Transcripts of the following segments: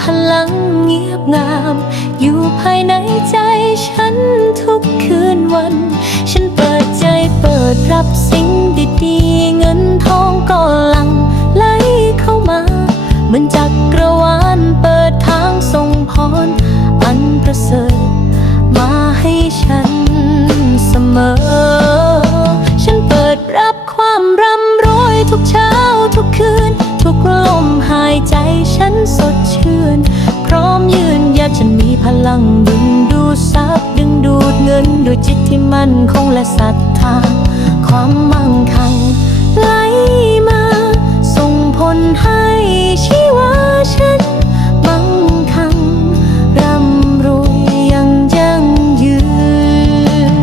พลังเงียบงาม อยู่ภายในใจฉันทุกคืนวัน ฉันเปิดใจเปิดรับสิ่งดีๆ เงินทองก็หลังไหลเข้ามา เหมือนจักรวาลเปิดทางส่งพร อันประเสริฐมาให้ฉัน ให้ชีวาฉันมั่งคั่งร่ำรวยยังยั่งยืน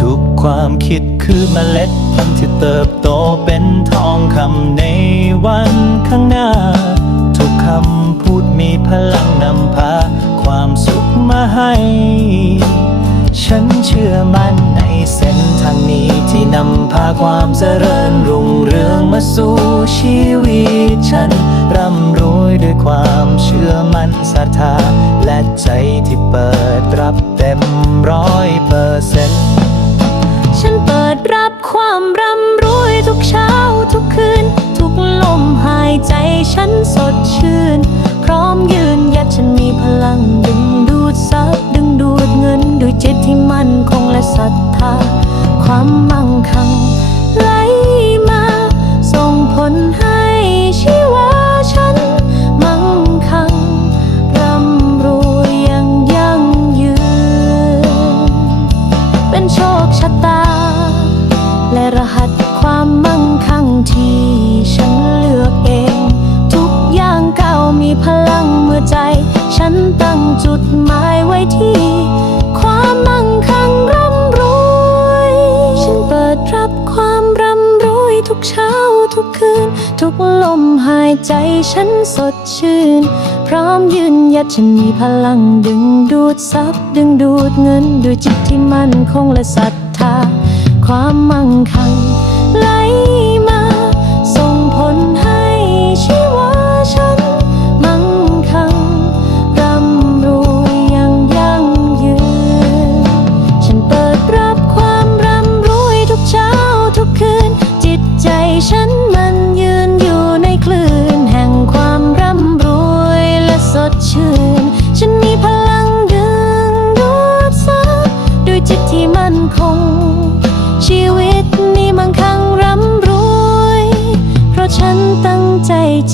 ทุกความคิดคือเมล็ดพันธุ์ที่เติบโตเป็นทองคำในวันข้างหน้า ทุกคำพูดมีพลังนำพา ความสุขมาให้ ฉันเชื่อมั่นในเส้นทางนี้ที่นำพาความเจริญ ฉัน ร่ำรวยด้วยความเชื่อมั่นศรัทธา และใจที่เปิดรับเต็มร้อยเปอร์เซ็นต์ฉันเปิดรับความร่ำรวยทุกเช้าทุกคืน ทุกลมหายใจฉันสดชื่น พร้อมยืนยัดฉันมีพลังดึงดูดซับดึงดูดเงินด้วยจิตที่มั่นคงและศรัทธา ความมั่งคั่ง กเช้าทุกคืน ทุกลมหายใจฉันสดชื่น พร้อมยืนยัดฉันมีพลังดึงดูดทรัพย์ดึงดูดเงินด้วยจิตที่มั่นคงและศรัทธา ความมั่งคั่ง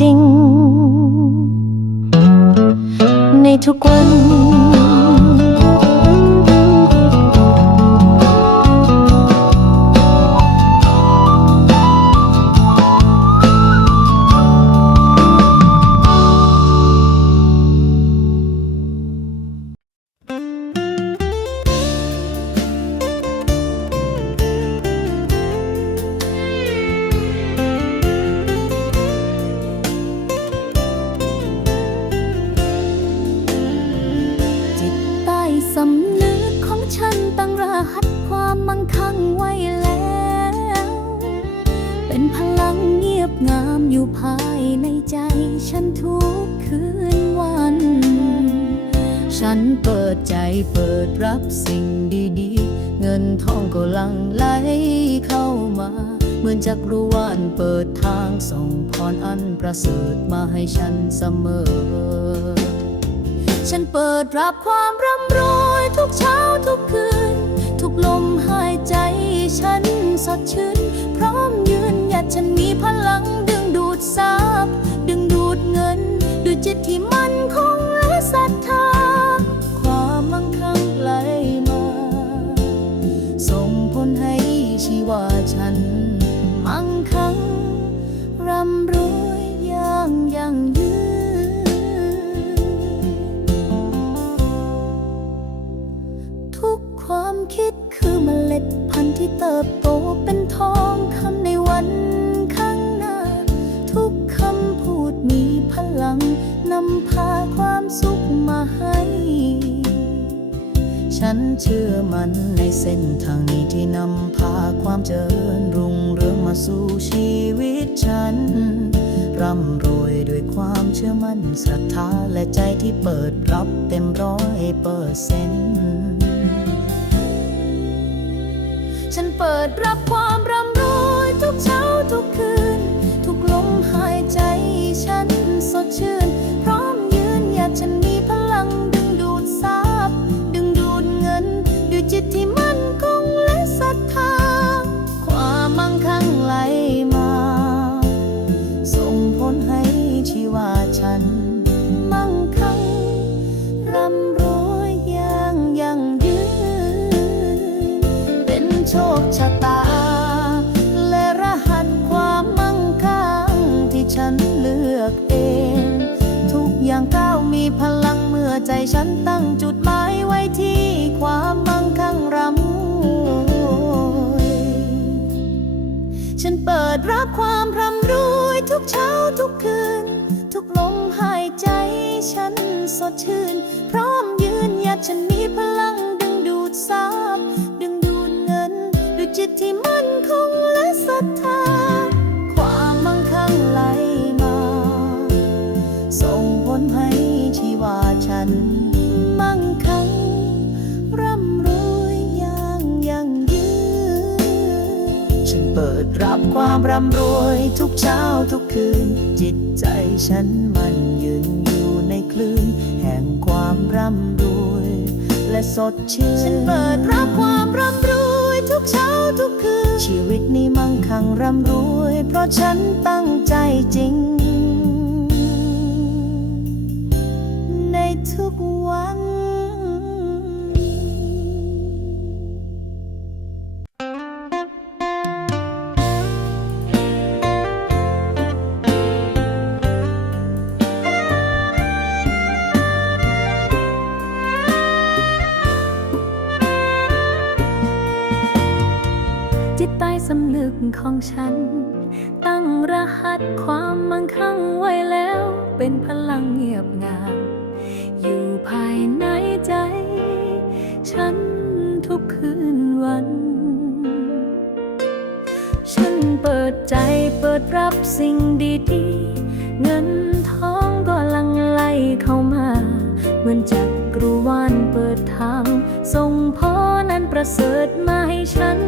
จริง ในทุกวัน อยู่ภายในใจฉันทุกคืนวัน ฉันเปิดใจเปิดรับสิ่งดีๆ เงินทองก็ลังไหลเข้ามา เหมือนจักรวาลเปิดทางส่งพรอันประเสริฐมาให้ฉันเสมอ ฉันเปิดรับความร่ำรวยทุกเช้าทุกคืน ทุกลมหายใจฉันสดชื่น พร้อมยืนหยัดฉันมีพลัง ดึงดูดซับ ฉันเชื่อมันในเส้นทางนี้ที่นำพาความเจริญรุ่งเรืองมาสู่ชีวิตฉัน ร่ำรวยด้วยความเชื่อมั่นศรัทธาและใจที่เปิดรับเต็มร้อยเปอร์เซ็นต์ฉันเปิดรับความร่ำ ใจฉันตั้งจุดหมายไว้ที่ความมั่งคั่งร่ำรวยฉันเปิดรับความร่ำรวยทุกเช้าทุกคืน ทุกลมหายใจฉันสดชื่น พร้อมยืนหยัดฉันมีพลังดึงดูดทรัพย์ดึงดูดเงินด้วยจิตที่มั่นคงและศรัทธา รับความร่ำรวยทุกเช้าทุกคืน จิตใจฉันมันยืนอยู่ในคลื่น แห่งความร่ำรวย และสดชื่น ฉันเปิดรับความร่ำรวยทุกเช้าทุกคืน ชีวิตนี้มั่งคั่งร่ำรวย เพราะฉันตั้งใจจริง ในทุกวัน ของฉัน ตั้งรหัสความมั่งคั่งไว้แล้ว เป็นพลังเงียบงาม อยู่ภายในใจ ฉันทุกคืนวัน ฉันเปิดใจเปิดรับสิ่งดีๆ เงินทองก็ลังไหลเข้ามา เหมือนจักรวาลเปิดทาง ส่งพอนั้นประเสริฐมาให้ฉัน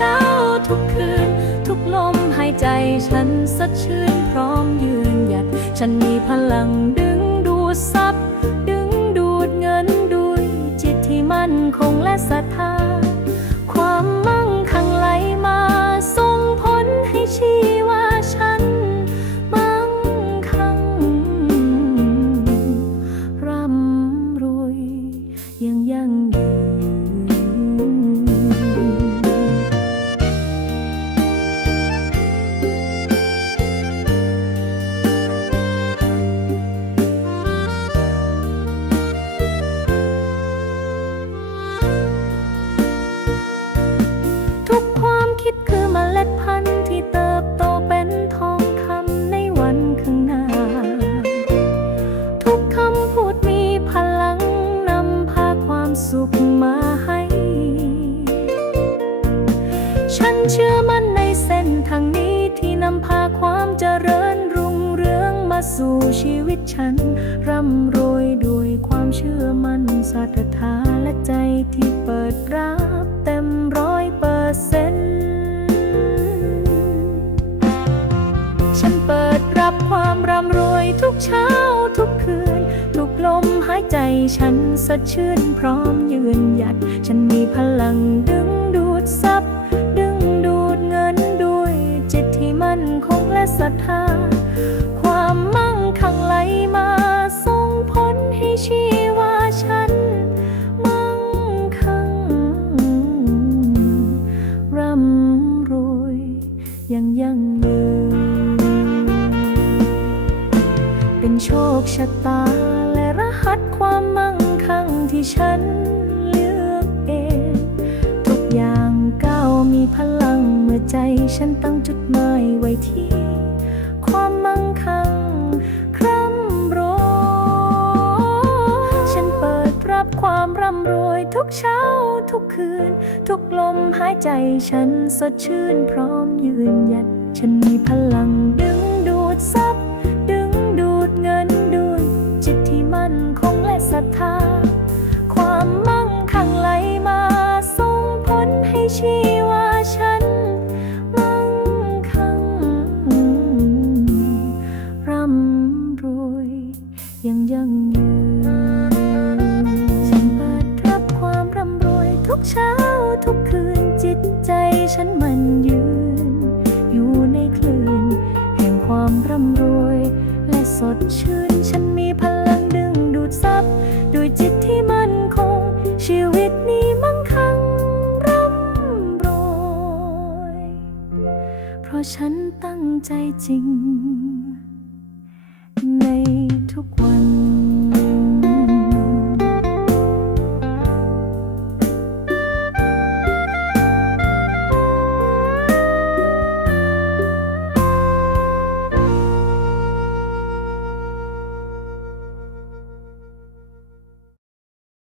ช้าทุกคืน ทุกลมหายใจฉันสดชื่นพร้อมยืนหยัด ฉันมีพลังดึงดูดทรั เชื่อมั่นในเส้นทางนี้ที่นำพาความเจริญรุ่งเรืองมาสู่ชีวิตฉัน ร่ำรวยด้วยความเชื่อมั่นศรัทธาและใจที่เปิดรับเต็มร้อยเปอร์เซ็นต์ฉันเปิดรับความร่ำรวยทุกเช้าทุกคืน ทุกลมหายใจฉันสดชื่นพร้อมยืนหยัด ฉันมีพลังดึงดูดทรัพย์ ศรัทธา ความมั่งคั่งไหลมาส่งผลให้ชีวาฉัน มั่งคั่งร่ำรวยยังยั่งยืน เป็นโชคชะตาและรหัสความมั่งคั่งที่ฉันเลือกเอง ทุกอย่างก้าวมีพลังเมื่อใจฉันตั้งจุดหมายไว้ที่ำรวยทุกเช้าทุกคืน ทุกลมหายใจฉันสดชื่นพร้อมยืนหยัดฉันมีพลังดึงดูดซ้ ทุกเช้าทุกคืนจิตใจฉันมันยืน อยู่ในคลื่น แห่งความร่ำรวย และสดชื่น ฉันมีพลังดึงดูดซับด้วยจิตที่มั่นคง ชีวิตนี้มั่งคั่งร่ำรวย เพราะฉันตั้งใจจริง ในทุกวัน